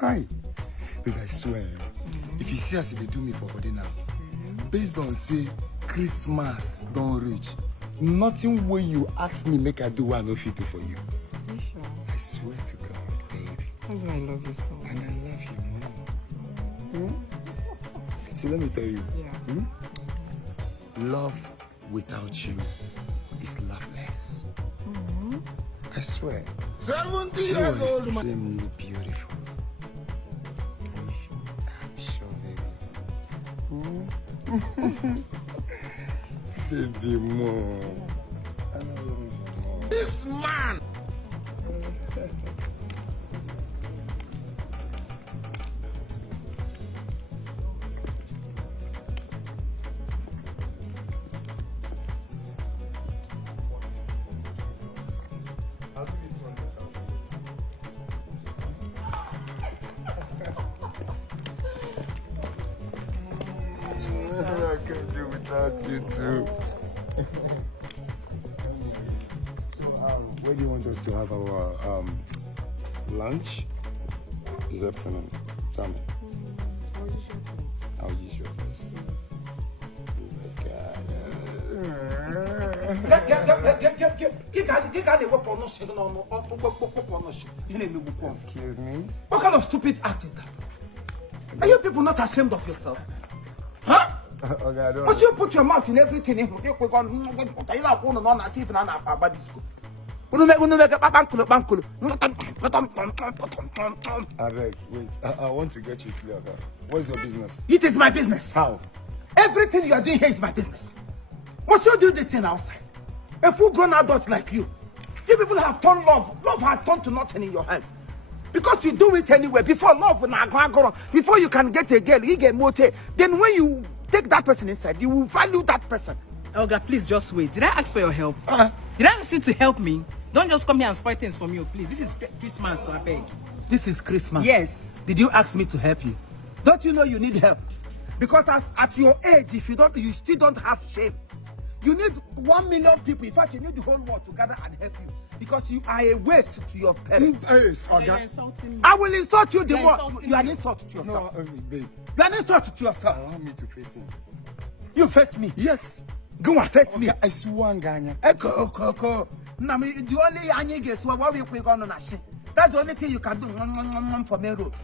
Hi. Babe, I swear, if you see us, they do me for body now. Based on say Christmas don't reach, nothing way you ask me make I do what I no fit do for you. Are you sure? I swear to God, baby. That's why I love you so much. And I love you more. See, let me tell you. Yeah. Love without you is loveless. I swear. 70 You are years old. extremely beautiful. Are you sure? I'm sure, baby. Baby, more. I know you more. This man. I can't do without you too. So, where do you want us to have our lunch this afternoon? Tell me. I'll use your place. Oh my God. Excuse me? What kind of stupid act is that? Are you people not ashamed of yourself? Huh? Okay, I don't Once you put your mouth in everything, I beg, wait. I want to get you clear. Okay? What's your business? It is my business. How? Everything you are doing here is my business. Once you do this thing outside, a full-grown adult like you people have turned love. Love has turned to nothing in your hands. Because you do it anyway. Before love, before you can get a girl, you get motive. Then when you take that person inside, you will value that person. Olga, please just wait. Did I ask for your help? Did I ask you to help me? Don't just come here and spoil things for me, please. This is Christmas, so I beg. This is Christmas. Yes. Did you ask me to help you? Don't you know you need help? Because at your age, if you still don't have shame. You need 1 million people. In fact, you need the whole world to gather and help you. Because you are a waste to your parents. Yes, You're insulting me. I will insult you the You're more. insulting You are an me. insult to yourself. No, babe. You are an insult to yourself. Allow me to face him. You face me. Yes. Go and face me. I swear, Ganya. Eko. The only anya gets what we quick on a shit. That's the only thing you can do for main road.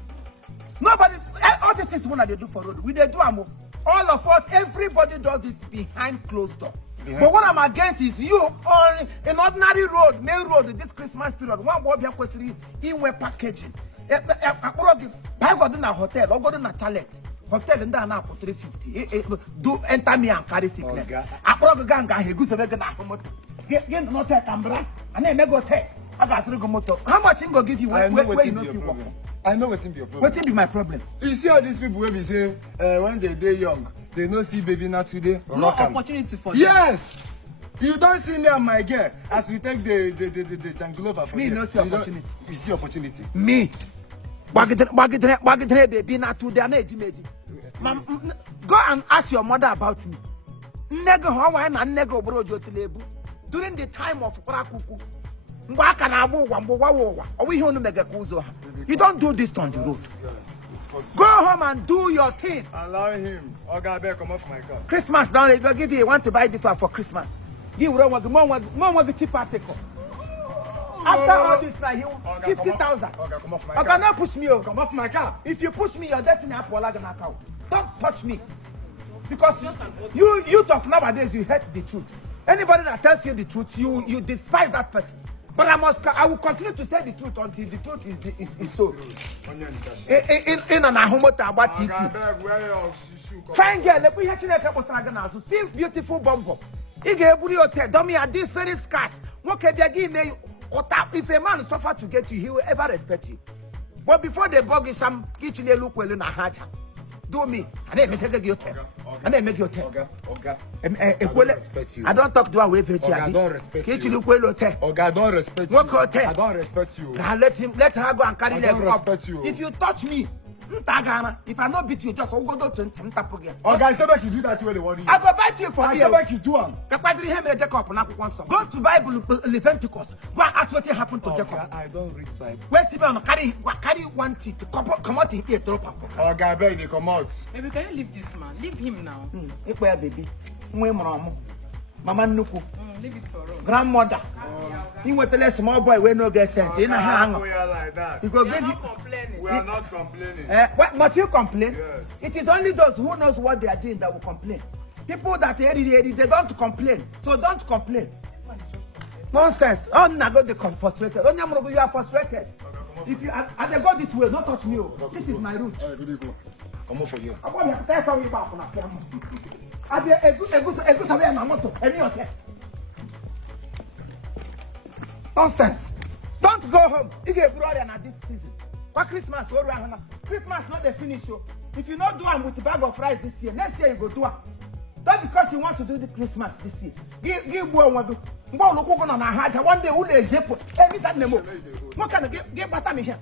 Nobody, all these things they do for road. We they do amo. All of us, everybody does it behind closed door. But what I'm against is you on an ordinary road, main road, this Christmas period. One word question in way packaging. Buy go to a hotel or go to a chalet. Hotel and down now for 350. Do enter me and carry sickness. I brought ganga he goes away na home. Get not take Cambra and then go take. I got to go motor. How much in go give you I know where what you be know your you work? problem. I know what's in your problem. What be my problem? You see all these people when we say when they young, they no see baby not today. No opportunity for them. Yes. You don't see me and my girl as we take the jungle over for Me them. no see opportunity. You see opportunity. Me. Bagidre baby na to their age. Go and ask your mother about me. Nego Hawaii and Nego Brojo Telebu. During the time of Prakuku. You don't do this on the road. Go home and do your thing. Allow him. Okay, come off my car. Christmas now, they will give you want to buy this one for Christmas. Give you one cheap article. After all this, now you 50,000. Okay, come off my car. car. Not push me. Come off my car. If you push me, your destiny will don't touch me. Because you youth of nowadays, you hate the truth. Anybody that tells you the truth, you despise that person. But I will continue to say the truth until the truth is told. In an ahomota about it. Fine girl, let me hear see beautiful bumbo. If this very scarce. What can they give me? If a man suffer to get you, he will ever respect you. But before they bug you, some kitchen look well in a hatch. Do me, and then make you tell. And then make you tell. I don't talk to her with you. I don't respect you. I don't respect you. I don't respect you. Let her go and carry I don't respect you. If you touch me, If I not beat you, just go to Ntapogia. Oh, guys, say make you do that way they want you. I go bite you for I here. say make you do am. Go to Bible Leviticus. Go and ask what happened to Jacob. I don't read Bible. Where Simeon carry one teeth to come out in here, drop up. Oh, guy, beg they come out. Baby, can you leave this man? Leave him now. Where baby? Mama Nuku. Leave it for us. Grandmother. You want to let small boy we no get sense. You know how we are like that. you go We are give you. not complaining. We are not complaining. What must you complain? Yes. It is only those who knows what they are doing that will complain. People that they don't complain. So don't complain. This man is just frustrated. Nonsense. Oh, now go they come frustrated. Oh, you are frustrated. If you and they go this way, don't touch me. This is my route. Good go. Come on for you. I want to tell somebody about on a camera. I be a good survey my motor. Any of them. Nonsense. Don't go home. You get brother at this season. For Christmas, Christmas not the finish show. If you not do them with a bag of rice this year, next year you go do it. Not because you want to do the Christmas this year. Give one do. One day who they jepo. Anytime they move. What can I get back me here?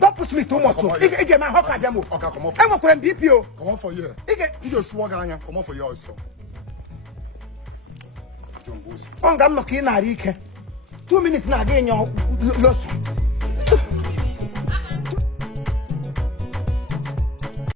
Don't push me too much. You get my hocker demo. Okay, come on. I'm going to BPO. Come on for you. You just swag on. Come on for you also. John Boss. I'm not in a 2 minutes now, again, your loss.